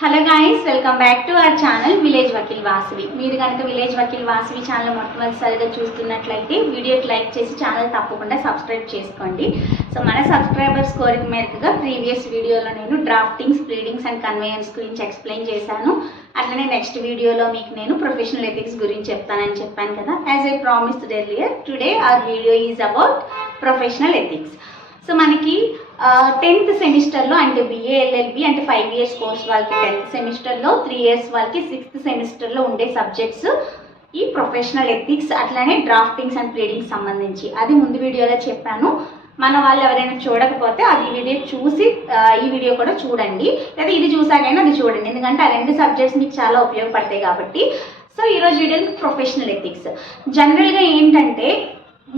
Hello guys, welcome back to our channel village Vakeel Vasavi. మీరు కనుక village Vakeel Vasavi channel మొట్టమొదటిసారిగా చూస్తున్నట్లయితే వీడియోకి లైక్ చేసి ఛానల్ తప్పకుండా సబ్స్క్రైబ్ చేసుకోండి. సో మన సబ్స్క్రైబర్స్ కోరిక మేరకుగా ప్రీవియస్ వీడియోలో నేను డ్రాఫ్టింగ్స్, ప్లీడింగ్స్ అండ్ కన్వేయన్స్ గురించి ఎక్స్ప్లెయిన్ చేశాను. అట్లనే నెక్స్ట్ వీడియోలో మీకు నేను ప్రొఫెషనల్ ఎథిక్స్ గురించి చెప్తానని చెప్పాను కదా. As I promised earlier, today our video is about professional ethics. So మనకి 10th సెమిస్టర్లో అంటే బిఏ ఎల్ఎల్బి అంటే 5 years కోర్స్ వాళ్ళకి 10th సెమిస్టర్లో, 3 years వాళ్ళకి 6th సెమిస్టర్లో ఉండే సబ్జెక్ట్స్ ఈ ప్రొఫెషనల్ ఎథిక్స్, అట్లానే డ్రాఫ్టింగ్స్ అండ్ ప్లీడింగ్స్ సంబంధించి. అది ముందు వీడియోలో చెప్పాను. మన వాళ్ళు ఎవరైనా చూడకపోతే అది వీడియో చూసి ఈ వీడియో కూడా చూడండి, లేదా ఇది చూసాకైనా అది చూడండి, ఎందుకంటే ఆ 2 సబ్జెక్ట్స్ మీకు చాలా ఉపయోగపడతాయి కాబట్టి. సో ఈరోజు వీడియోలో ప్రొఫెషనల్ ఎథిక్స్ జనరల్గా ఏంటంటే,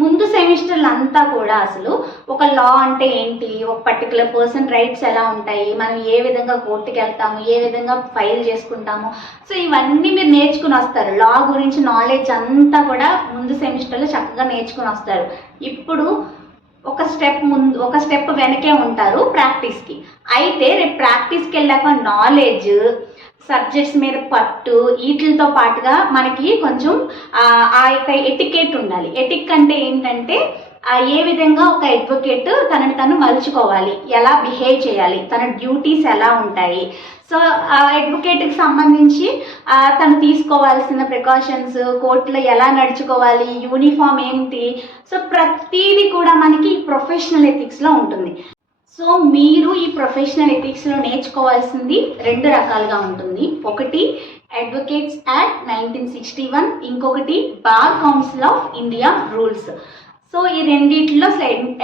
ముందు సెమిస్టర్లు అంతా కూడా అసలు ఒక లా అంటే ఏంటి, ఒక పర్టికులర్ పర్సన్ రైట్స్ ఎలా ఉంటాయి, మనం ఏ విధంగా కోర్టుకి వెళ్తాము, ఏ విధంగా ఫైల్ చేసుకుంటాము, సో ఇవన్నీ మీరు నేర్చుకుని వస్తారు. లా గురించి నాలెడ్జ్ అంతా కూడా ముందు సెమిస్టర్లో చక్కగా నేర్చుకుని వస్తారు. ఇప్పుడు ఒక స్టెప్ వెనకే ఉంటారు ప్రాక్టీస్కి. అయితే రేపు ప్రాక్టీస్కి వెళ్ళాక నాలెడ్జ్, సబ్జెక్ట్స్ మీద పట్టు, వీటితో పాటుగా మనకి కొంచెం ఆ యొక్క ఎటికెట్ ఉండాలి. ఎటిక్ అంటే ఏంటంటే ఏ విధంగా ఒక అడ్వకేట్ తనని తను మలుచుకోవాలి, ఎలా బిహేవ్ చేయాలి, తన డ్యూటీస్ ఎలా ఉంటాయి, సో ఆ అడ్వకేట్కి సంబంధించి తను తీసుకోవాల్సిన ప్రికాషన్స్, కోర్టులో ఎలా నడుచుకోవాలి, యూనిఫామ్ ఏంటి, సో ప్రతిదీ కూడా మనకి ప్రొఫెషనల్ ఎథిక్స్లో ఉంటుంది. సో మీరు ఈ ప్రొఫెషనల్ ఎథిక్స్లో నేర్చుకోవాల్సింది 2 రకాలుగా ఉంటుంది. ఒకటి అడ్వకేట్స్ యాక్ట్ 1961, ఇంకొకటి bar council of India rules. So ఈ రెండిట్లో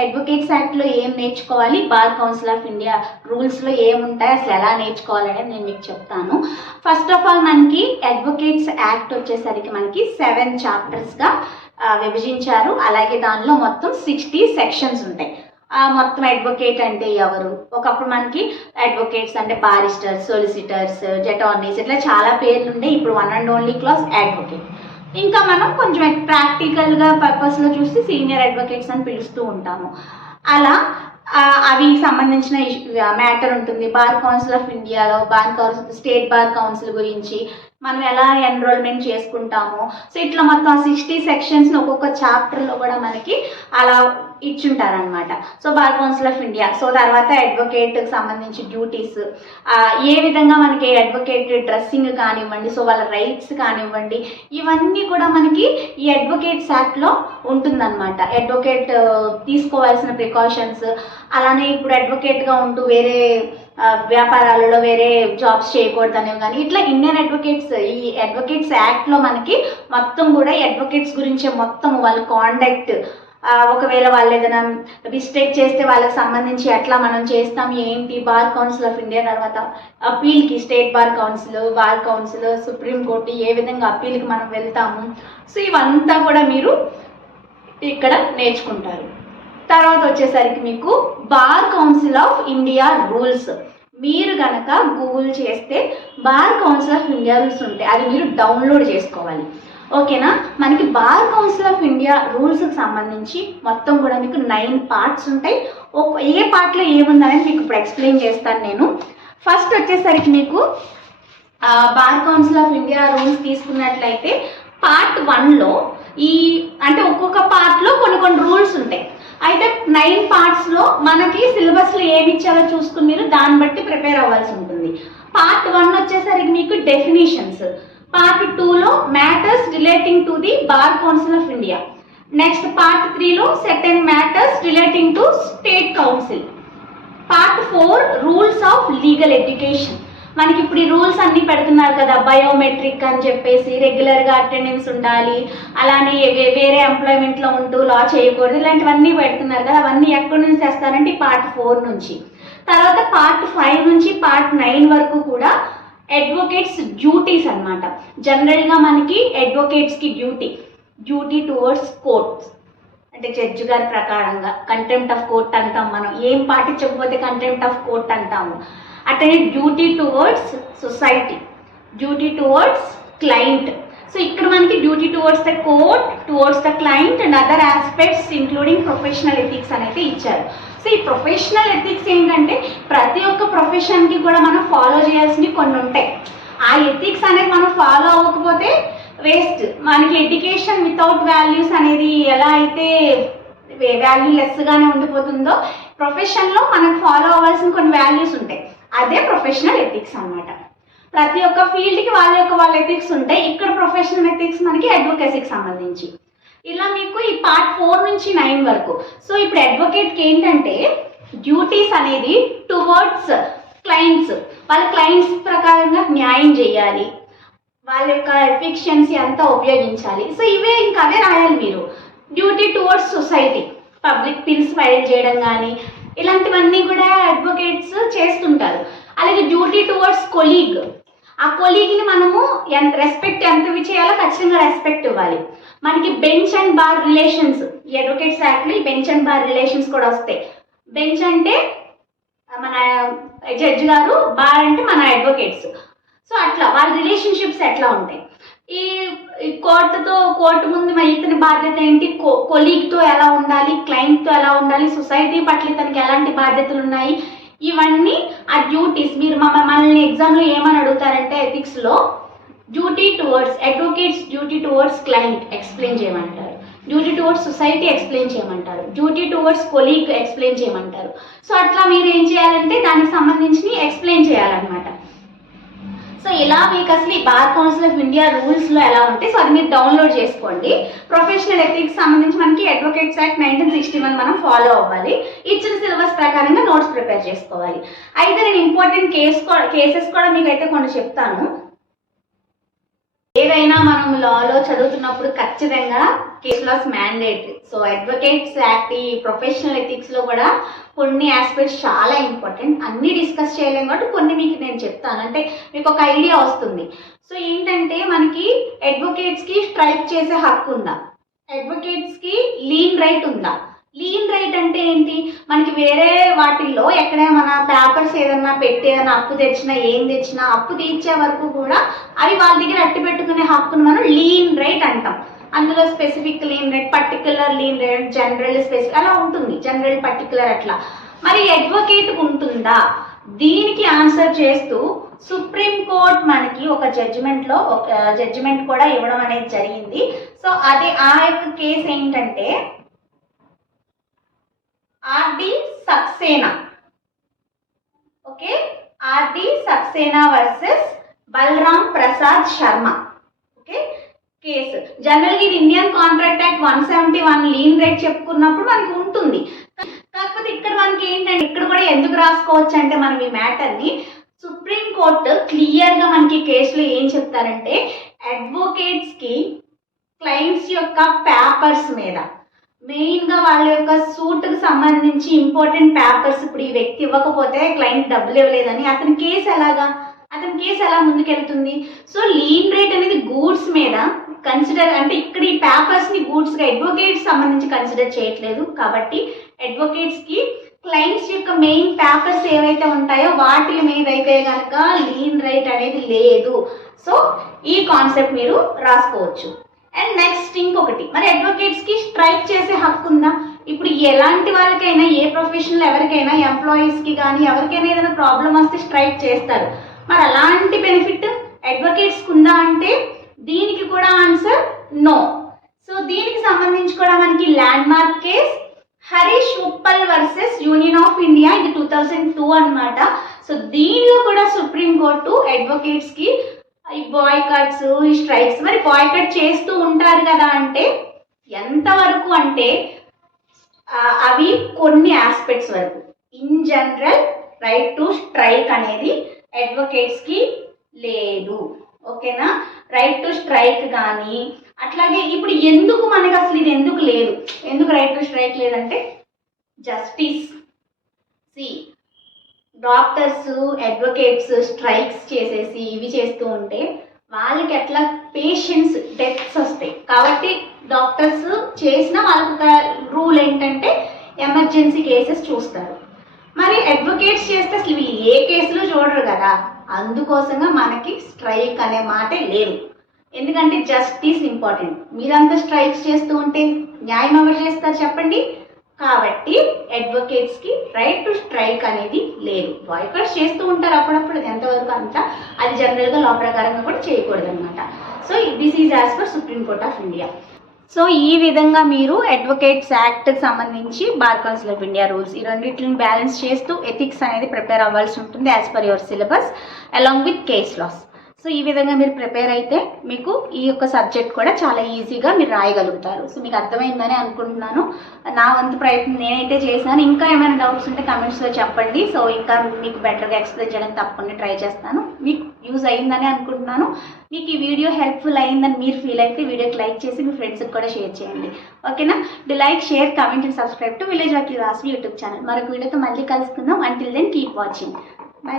అడ్వకేట్స్ యాక్ట్లో ఏం నేర్చుకోవాలి, బార్ కౌన్సిల్ ఆఫ్ ఇండియా రూల్స్లో ఏముంటాయి, అసలు ఎలా నేర్చుకోవాలనేది నేను మీకు చెప్తాను. ఫస్ట్ ఆఫ్ ఆల్ మనకి అడ్వకేట్స్ యాక్ట్ వచ్చేసరికి మనకి 7 చాప్టర్స్గా విభజించారు. అలాగే దానిలో మొత్తం 60 సెక్షన్స్ ఉంటాయి. మొత్తం అడ్వకేట్ అంటే ఎవరు, ఒకప్పుడు మనకి అడ్వకేట్స్ అంటే బారిస్టర్స్, సొలిసిటర్స్, అటార్నీస్, ఇట్లా చాలా పేర్లు ఉండే. ఇప్పుడు one and only class advocate. ఇంకా మనం కొంచెం ప్రాక్టికల్గా పర్పస్లో చూస్తే సీనియర్ అడ్వకేట్స్ అని పిలుస్తూ ఉంటాము. అలా అవి సంబంధించిన మ్యాటర్ ఉంటుంది. బార్ కౌన్సిల్ ఆఫ్ ఇండియాలో స్టేట్ బార్ కౌన్సిల్ గురించి మనం ఎలా ఎన్రోల్మెంట్ చేసుకుంటాము, సో ఇట్లా మొత్తం 60 సెక్షన్స్ని ఒక్కొక్క చాప్టర్లో కూడా మనకి అలా ఇచ్చుంటారనమాట. So Bar council of India, so తర్వాత అడ్వకేట్కి సంబంధించి డ్యూటీస్, ఏ విధంగా మనకి అడ్వకేట్ డ్రెస్సింగ్ కానివ్వండి, సో వాళ్ళ రైట్స్ కానివ్వండి, ఇవన్నీ కూడా మనకి ఈ అడ్వకేట్స్ యాక్ట్లో ఉంటుందన్నమాట. అడ్వకేట్ తీసుకోవాల్సిన ప్రికాషన్స్, అలానే ఇప్పుడు అడ్వకేట్గా ఉంటూ వేరే వ్యాపారాలలో వేరే జాబ్స్ చేయకూడదనేవి కానీ, ఇట్లా ఇండియన్ అడ్వకేట్స్, ఈ అడ్వకేట్స్ యాక్ట్లో మనకి మొత్తం కూడా ఈ అడ్వకేట్స్ గురించే మొత్తం వాళ్ళ కాండక్ట్, ఒకవేళ వాళ్ళు ఏదైనా మిస్టేక్ చేస్తే వాళ్ళకి సంబంధించి ఎట్లా మనం చేస్తాం ఏంటి, బార్ కౌన్సిల్ ఆఫ్ ఇండియా తర్వాత అప్పీల్కి స్టేట్ బార్ కౌన్సిల్, సుప్రీంకోర్టు, ఏ విధంగా అప్పీల్కి మనం వెళ్తాము, సో ఇవంతా కూడా మీరు ఇక్కడ నేర్చుకుంటారు. తర్వాత వచ్చేసరికి మీకు bar council of India rules. మీరు కనుక గూగుల్ చేస్తే bar council of India rules ఉంటాయి, అది మీరు డౌన్లోడ్ చేసుకోవాలి. ఓకేనా. మనకి బార్ కౌన్సిల్ ఆఫ్ ఇండియా రూల్స్కి సంబంధించి మొత్తం కూడా మీకు 9 parts ఉంటాయి. ఏ పార్ట్లో ఏముందనేది మీకు ఇప్పుడు ఎక్స్ప్లెయిన్ చేస్తాను నేను. ఫస్ట్ వచ్చేసరికి మీకు bar council of India rules తీసుకున్నట్లయితే Part 1లో అంటే ఒక్కొక్క పార్ట్లో కొన్ని రూల్స్ ఉంటాయి. అయితే 9 partsలో మనకి సిలబస్లో ఏమి ఇచ్చారో చూసుకుని మీరు దాన్ని బట్టి ప్రిపేర్ అవ్వాల్సి ఉంటుంది. Part 1 వచ్చేసరికి మీకు డెఫినేషన్స్, Part 2లో matters relating to the Bar council of India, next Part 3లో certain matters relating to state council, Part 4 rules of legal education. మనకి ఇప్పుడు ఈ రూల్స్ అన్నీ పెడుతున్నారు కదా, బయోమెట్రిక్ అని చెప్పేసి, రెగ్యులర్గా అటెండెన్స్ ఉండాలి, అలానే వేరే ఎంప్లాయ్మెంట్లో ఉంటూ లా చేయకూడదు, ఇలాంటివన్నీ పెడుతున్నారు కదా. అవన్నీ ఎక్కడి నుంచి చేస్తారంటే Part 4 నుంచి. తర్వాత Part 5 నుంచి Part 9 వరకు కూడా అడ్వకేట్స్ డ్యూటీస్ అన్నమాట. జనరల్గా మనకి అడ్వకేట్స్కి డ్యూటీ టువర్డ్స్ కోర్ట్స్, అంటే జడ్జి గారి ప్రకారంగా కంటెంప్ట్ ఆఫ్ కోర్ట్ అంటాం. మనం ఏం పాటించకపోతే కంటెంప్ట్ ఆఫ్ కోర్ట్ అంటాము. అట్లనే duty towards society, duty towards client. So ఇక్కడ మనకి duty towards the court, towards the client and other aspects including professional ethics అనేది ఇచ్చారు. సో ఈ ప్రొఫెషనల్ ఎథిక్స్ ఏంటంటే ప్రతి ఒక్క ప్రొఫెషన్కి కూడా మనం ఫాలో చేయాల్సిన కొన్ని ఉంటాయి. ఆ ఎథిక్స్ అనేది మనం ఫాలో అవ్వకపోతే వేస్ట్. మనకి ఎడ్యుకేషన్ వితౌట్ వాల్యూస్ అనేది ఎలా అయితే వాల్యూలెస్గానే ఉండిపోతుందో, ప్రొఫెషన్లో మనకు ఫాలో అవ్వాల్సిన కొన్ని వాల్యూస్ ఉంటాయి. అదే ప్రొఫెషనల్ ఎథిక్స్ అన్నమాట. ప్రతి ఒక్క ఫీల్డ్కి వాళ్ళ ఎథిక్స్ ఉంటాయి. ఇక్కడ ప్రొఫెషనల్ ఎథిక్స్ మనకి అడ్వకేసీకి సంబంధించి. ఇలా మీకు ఈ పార్ట్ 4 నుంచి 9 వరకు. సో ఇప్పుడు అడ్వకేట్కి ఏంటంటే డ్యూటీస్ అనేది టువర్డ్స్ క్లయింట్స్, వాళ్ళ క్లయింట్స్ ప్రకారంగా న్యాయం చేయాలి, వాళ్ళ యొక్క ఎఫిషియన్సీ అంతా ఉపయోగించాలి. సో ఇవే ఇంకా అవే రాయాలి మీరు. Duty towards society, public bills file చేయడం కానీ ఇలాంటివన్నీ కూడా అడ్వకేట్స్ చేస్తుంటారు. అలాగే డ్యూటీ టువర్డ్స్ కొలీగ్, ఆ కొలీగ్ని మనము రెస్పెక్ట్ ఎంత చేయాలో ఖచ్చితంగా రెస్పెక్ట్ ఇవ్వాలి. మనకి బెంచ్ అండ్ బార్ రిలేషన్స్, ఈ అడ్వకేట్స్ యాక్ట్లో ఈ బెంచ్ అండ్ బార్ రిలేషన్స్ కూడా వస్తాయి. బెంచ్ అంటే మన జడ్జి గారు, బార్ అంటే మన అడ్వకేట్స్. సో అట్లా వాళ్ళ రిలేషన్షిప్స్ ఎట్లా ఉంటాయి, ఈ కోర్టు ముందు ఇతని బాధ్యత ఏంటి, కొలీగ్తో ఎలా ఉండాలి, క్లయింట్తో ఎలా ఉండాలి, సొసైటీ పట్ల ఇతనికి ఎలాంటి బాధ్యతలు ఉన్నాయి, ఇవన్నీ ఆ డ్యూటీస్. మీరు మనల్ని ఎగ్జామ్లో ఏమని అడుగుతారంటే ఎథిక్స్లో duty towards advocates, duty towards client explain చేయమంటారు, డ్యూటీ టువర్డ్స్ సొసైటీ ఎక్స్ప్లెయిన్ చేయమంటారు, డ్యూటీ టువర్డ్స్ కొలీగ్ ఎక్స్ప్లెయిన్ చేయమంటారు. సో అట్లా మీరు ఏం చేయాలంటే దానికి సంబంధించి ఎక్స్ప్లెయిన్ చేయాలన్నమాట. సో ఇలా మీకు అసలు ఈ బార్ కౌన్సిల్ ఆఫ్ ఇండియా రూల్స్లో ఎలా ఉంటాయి, సో అది మీరు డౌన్లోడ్ చేసుకోండి. ప్రొఫెషనల్ ఎథిక్స్ సంబంధించి మనకి అడ్వకేట్స్ యాక్ట్ 1961 మనం ఫాలో అవ్వాలి. ఇచ్చిన సిలబస్ ప్రకారంగా నోట్స్ ప్రిపేర్ చేసుకోవాలి. అయితే నేను ఇంపార్టెంట్ కేసెస్ కూడా మీకు అయితే కొన్ని చెప్తాను. ఏదైనా మనం లాలో చదువుతున్నప్పుడు ఖచ్చితంగా case laws mandatory. So advocates act ఈ ప్రొఫెషనల్ ఎథిక్స్లో కూడా కొన్ని ఆస్పెక్ట్స్ చాలా ఇంపార్టెంట్. అన్నీ డిస్కస్ చేయలేము కాబట్టి కొన్ని మీకు నేను చెప్తాను, అంటే మీకు ఒక ఐడియా వస్తుంది. సో ఏంటంటే మనకి అడ్వకేట్స్కి స్ట్రైక్ చేసే హక్కు ఉందా, అడ్వకేట్స్కి లీన్ రైట్ ఉందా. లీన్ రైట్ అంటే ఏంటి, మనకి వేరే వాటిల్లో ఎక్కడ మన పేపర్స్ ఏదన్నా పెట్టి ఏదైనా అప్పు తెచ్చినా ఏం తెచ్చినా అప్పు తీర్చే వరకు కూడా అవి వాళ్ళ దగ్గర అట్టి పెట్టుకునే హక్కును మనం లీన్ రైట్ అంటాం. అందులో specific lean right, particular lean right, general specific అలా ఉంటుంది, జనరల్ పర్టికులర్ అట్లా. మరి అడ్వకేట్ ఉంటుందా, దీనికి ఆన్సర్ చేస్తూ సుప్రీంకోర్టు మనకి ఒక జడ్జిమెంట్ కూడా ఇవ్వడం అనేది జరిగింది. సో అది ఆ యొక్క కేసు ఏంటంటే R D Saxena. Okay, R D Saxena versus Balram Prasad Sharma. Okay case. జనరల్గా ఇది Indian Contract Act 171 lien right చెప్పుకున్నప్పుడు మనకి ఉంటుంది. కాకపోతే ఇక్కడ మనకి ఏంటంటే ఇక్కడ కూడా ఎందుకు రాసుకోవచ్చు అంటే మనం ఈ మ్యాటర్ని సుప్రీంకోర్టు క్లియర్గా మనకి కేసులో ఏం చెప్తారంటే అడ్వకేట్స్కి క్లయింట్స్ యొక్క పేపర్స్ మీద, మెయిన్గా వాళ్ళ యొక్క సూట్కి సంబంధించి ఇంపార్టెంట్ పేపర్స్, ఇప్పుడు ఈ వ్యక్తి ఇవ్వకపోతే క్లయింట్ డబ్బులు ఇవ్వలేదని అతని కేసు ఎలా ముందుకెళ్తుంది. సో లీన్ రేట్ అనేది గూడ్స్ మీద కన్సిడర్, అంటే ఇక్కడ ఈ పేపర్స్ని గూడ్స్గా అడ్వకేట్స్ సంబంధించి కన్సిడర్ చేయట్లేదు కాబట్టి అడ్వకేట్స్కి క్లయింట్స్ యొక్క మెయిన్ పేపర్స్ ఏవైతే ఉంటాయో వాటి మీద అయితే కనుక లీన్ రైట్ అనేది లేదు. సో ఈ కాన్సెప్ట్ మీరు రాసుకోవచ్చు. అండ్ నెక్స్ట్ ఇంకొకటి, మరి అడ్వకేట్స్కి స్ట్రైక్ చేసే హక్కు ఉందా. ఇప్పుడు ఎలాంటి వాళ్ళకైనా, ఏ ప్రొఫెషనల్ ఎవరికైనా, ఎంప్లాయీస్కి కానీ ఎవరికైనా ఏదైనా ప్రాబ్లం వస్తే స్ట్రైక్ చేస్తారు. మరి అలాంటి బెనిఫిట్ అడ్వకేట్స్కి ఉందా అంటే దీనికి కూడా ఆన్సర్ నో. సో దీనికి సంబంధించి కూడా మనకి land mark case Harish Uppal versus union of India, ఇది 2002 అన్నమాట. సో దీనిలో కూడా సుప్రీంకోర్టు అడ్వకేట్స్కి ఈ బాయ్కట్స్, ఈ స్ట్రైక్స్, మరి బాయ్కట్ చేస్తూ ఉంటారు కదా అంటే ఎంతవరకు అంటే అవి కొన్ని ఆస్పెక్ట్స్ వరకు. In general right to strike అనేది అడ్వకేట్స్కి లేదు. ఓకేనా, రైట్ టు స్ట్రైక్ కానీ అట్లాగే ఇప్పుడు ఎందుకు మనకి అసలు ఇది ఎందుకు లేదు, ఎందుకు రైట్ టు స్ట్రైక్ లేదంటే జస్టిస్ డాక్టర్స్, అడ్వకేట్స్ స్ట్రైక్స్ చేసేసి ఇవి చేస్తూ ఉంటే వాళ్ళకి ఎట్లా పేషెంట్స్ డెత్స్ వస్తాయి కాబట్టి డాక్టర్స్ చేసిన వాళ్ళకి ఒక రూల్ ఏంటంటే ఎమర్జెన్సీ కేసెస్ చూస్తారు. మరి అడ్వకేట్స్ చేస్తే అసలు వీళ్ళు ఏ కేసులు చూడరు కదా, అందుకోసంగా మనకి స్ట్రైక్ అనే మాట లేదు. ఎందుకంటే జస్టిస్ ఇంపార్టెంట్. మీరంతా స్ట్రైక్స్ చేస్తూ ఉంటే న్యాయం ఎవరు చేస్తారు చెప్పండి. కాబట్టి అడ్వకేట్స్కి రైట్ టు స్ట్రైక్ అనేది లేదు. బాయ్కట్స్ చేస్తూ ఉంటారు అప్పుడప్పుడు, ఎంతవరకు అంత అది జనరల్గా లా ప్రకారంగా కూడా చేయకూడదు అనమాట. So this is as per supreme court of India. So ఈ విధంగా మీరు అడ్వకేట్స్ యాక్ట్కి సంబంధించి bar council of India rules ఈ రెండింటిని బ్యాలెన్స్ చేస్తూ ఎథిక్స్ అనేది ప్రిపేర్ అవ్వాల్సి ఉంటుంది as per your syllabus along with case laws. So ఈ విధంగా మీరు ప్రిపేర్ అయితే మీకు ఈ యొక్క సబ్జెక్ట్ కూడా చాలా ఈజీగా మీరు రాయగలుగుతారు. సో మీకు అర్థమైందని అనుకుంటున్నాను. నా వంతు ప్రయత్నం నేనైతే చేశాను. ఇంకా ఏమైనా డౌట్స్ ఉంటే కమెంట్స్లో చెప్పండి. సో ఇంకా మీకు బెటర్గా ఎక్స్ప్లెయిన్ చేయడానికి తప్పకుండా ట్రై చేస్తాను. మీకు యూజ్ అయ్యిందని అనుకుంటున్నాను. మీకు ఈ వీడియో హెల్ప్ఫుల్ అయ్యిందని మీరు ఫీల్ అయితే వీడియోకి లైక్ చేసి మీ ఫ్రెండ్స్కి కూడా షేర్ చేయండి. ఓకేనా? Do like, share, comment and subscribe to Village Vakeel Vasavi YouTube channel. మరొక వీడియోతో మళ్ళీ కలుసుకుందాం. Until then keep watching. Bye by.